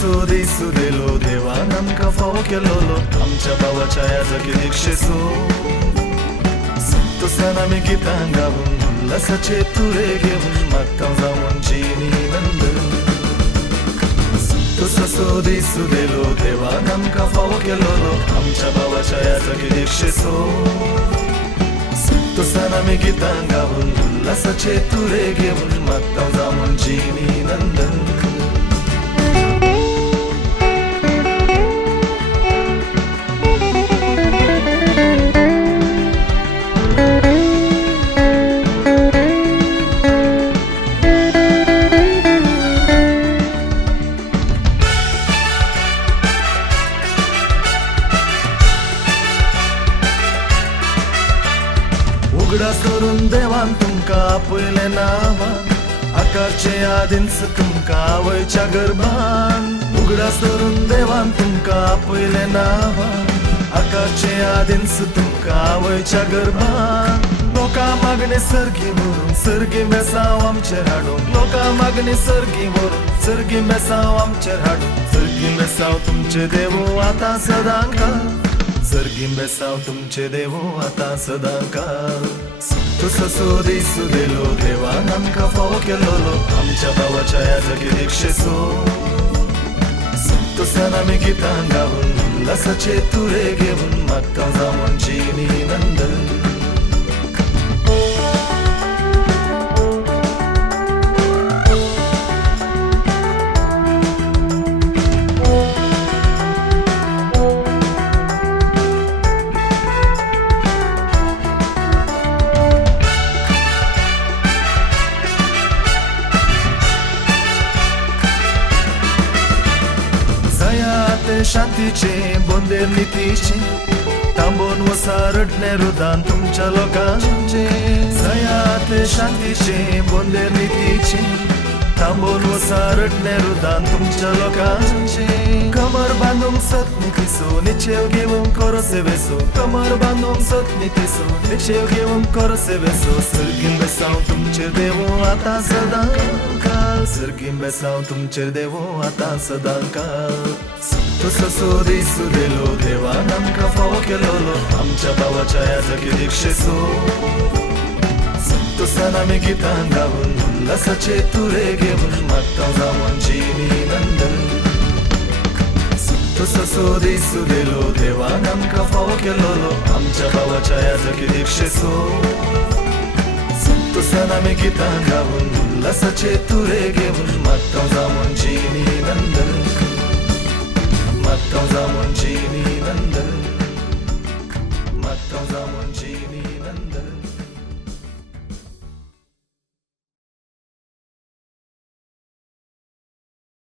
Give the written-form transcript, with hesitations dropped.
so दिसू दिलो देवान आमकां फावो केलोलो आमच्या भावाच्या ह्या जगेक शेसो संतोषान आमी गितां गावून उल्हासाचे तुरे घेवन मागता जावून जिणी नंद संतोषाचो दिसू दिलो देवान आमकां फावो केलोलो आमच्या भावाच्या ह्या जगेक शेसो संतोषान आमी गितां गावून उल्हासाचे तुरे घेवन मागता जावून जिणी नंदन उगडास करून देवान तुमकां आपयलें नांवान आकारचे आदींच तुमकां आवयच्या गर्भान उगडास करून देवान तुमकां आपयलें नांवान आकारचे आदींच तुमकां आवयच्या गर्भान लोकां मागणी सर्गी व्हरून सर्गी मेसांव आमचेर हाडून लोकां मागणी सर्गी व्हरून सर्गी मेसांव आमचेर हाडून सर्गी मेसांव तुमचे देवो आतां सदांकाळ सर्गी मेसांव तुमचे देवो आतां सदांकाळ संतोषाचो दिसू दिलो देवान आमकां फावो केलोलो आमच्या भावाच्या ह्या जगेक शेसो संतोषान आमी गितां गावून उल्हासाचे तुरे घेवन मागता जावून जिणी नंदन शांतीचे बोंदेर नितीचे थांबून वसा रडणे रुदान तुमच्या लोकांचे सयात शांतीचे बोंदेर नितीचे थांबून वसा रडणे रुदान तुमच्या लोकांचे कमर बांदूंक सतनी तिसो निचेव घेवून करो सेवेसो कमर बांदूंक सतनी तिसो निचेव घेवून करो सेवेसो सर्गीन बेसांव तुमचेर देवो आतां सदांकाळ सर्गीन बेसांव तुमचेर देवो आतां सदांकाळ संतोषाचो दिसू दिलो देवान आमकां फावो केलोलो आमच्या भावाच्या ह्या जगेक शेसो संतोषान आमी गितां गावून उल्हासाचे तुरे घेवन मागता जावून जिणी नंदन संतोषाचो दिसू दिलो देवान आमकां फावो केलोलो आमच्या भावाच्या ह्या जगेक शेसो संतोषान आमी गितां गावून उल्हासाचे तुरे घेवन मागता जावून जिणी नंदन मागता जावून जिणी नंदन मागता जावून जिणी